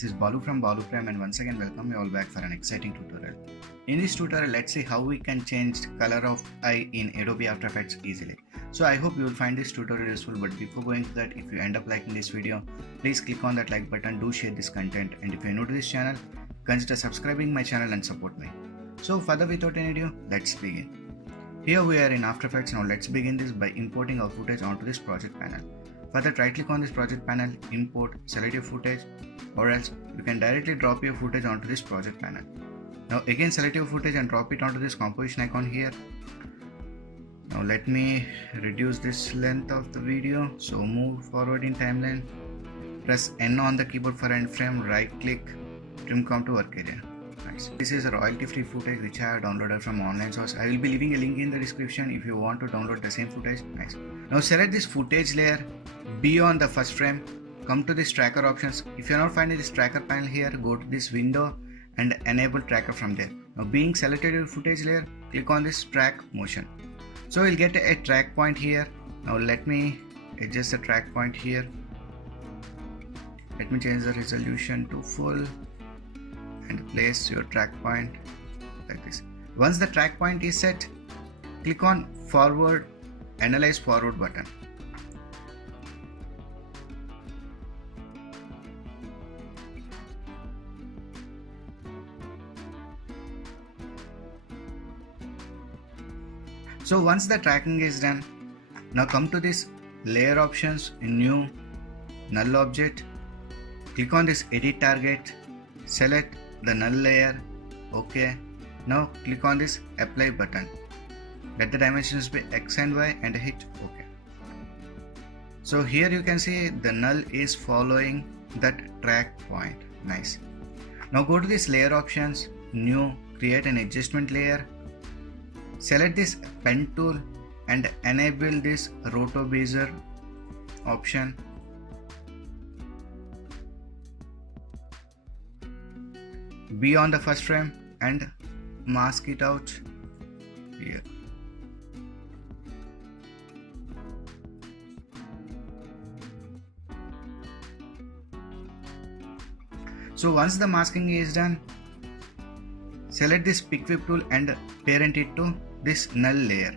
this is Balu from Balu Prime, and once again welcome you all back for an exciting tutorial. In this tutorial, let's see how we can change color of eye in Adobe After Effects easily. So I hope you will find this tutorial useful, but before going to that, if you end up liking this video, please click on that like button, do share this content, and if you are new to this channel, consider subscribing my channel and support me. So further without any ado, let's begin. Here we are in After Effects. Now let's begin this by importing our footage onto this project panel. For that, right click on this project panel, import, select your footage, or else you can directly drop your footage onto this project panel. Now again select your footage and drop it onto this composition icon here. Now let me reduce this length of the video. So move forward in timeline, press N on the keyboard for end frame, right click, trim comp to work area. Nice. This is a royalty free footage which I have downloaded from online source. I will be leaving a link in the description if you want to download the same footage. Nice. Now select this footage layer, be on the first frame, come to this tracker options. If you are not finding this tracker panel here, go to this window and enable tracker from there. Now being selected your footage layer, click on this track motion. So you'll get a track point here. Now let me adjust the track point here. Let me change the resolution to full and place your track point like this. Once the track point is set, click on forward, analyze forward button. So once the tracking is done, now come to this layer options in new null object, click on this edit target, select the null layer, OK. Now click on this apply button, let the dimensions be X and Y and hit OK. So here you can see the null is following that track point. Nice. Now go to this layer options, new, create an adjustment layer, select this pen tool and enable this roto bezier option. Be on the first frame and mask it out here. So once the masking is done, select this pick whip tool and parent it to this null layer.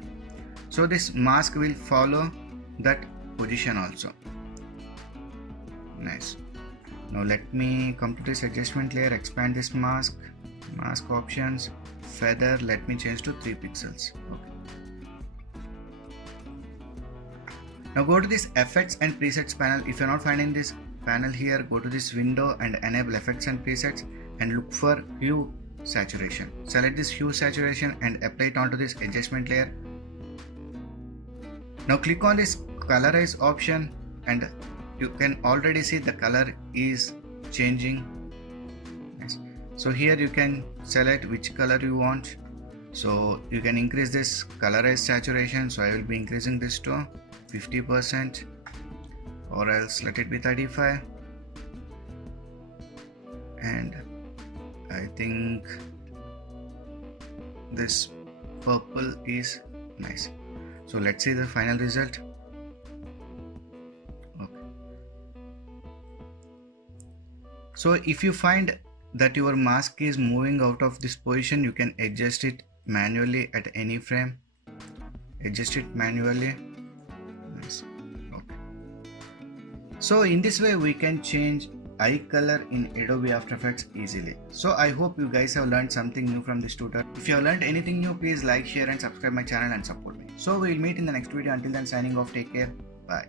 So this mask will follow that position also. Nice. Now let me come to this adjustment layer, expand this mask options, feather, let me change to 3 pixels. Okay. Now go to this effects and presets panel. If you're not finding this panel here, go to this window and enable effects and presets and look for hue saturation. Select this hue saturation and apply it onto this adjustment layer. Now click on this colorize option and you can already see the color is changing. Nice. So here you can select which color you want. So you can increase this colorize saturation. So I will be increasing this to 50% or else let it be 35. And I think this purple is nice. So let's see the final result. Okay. So if you find that your mask is moving out of this position, you can adjust it manually at any frame. Adjust it manually. Nice. Okay. So in this way we can change eye color in Adobe After Effects easily. So I hope you guys have learned something new from this tutorial. If you have learned anything new, please like, share and subscribe my channel and support me. So we'll meet in the next video. Until then, signing off, take care, bye.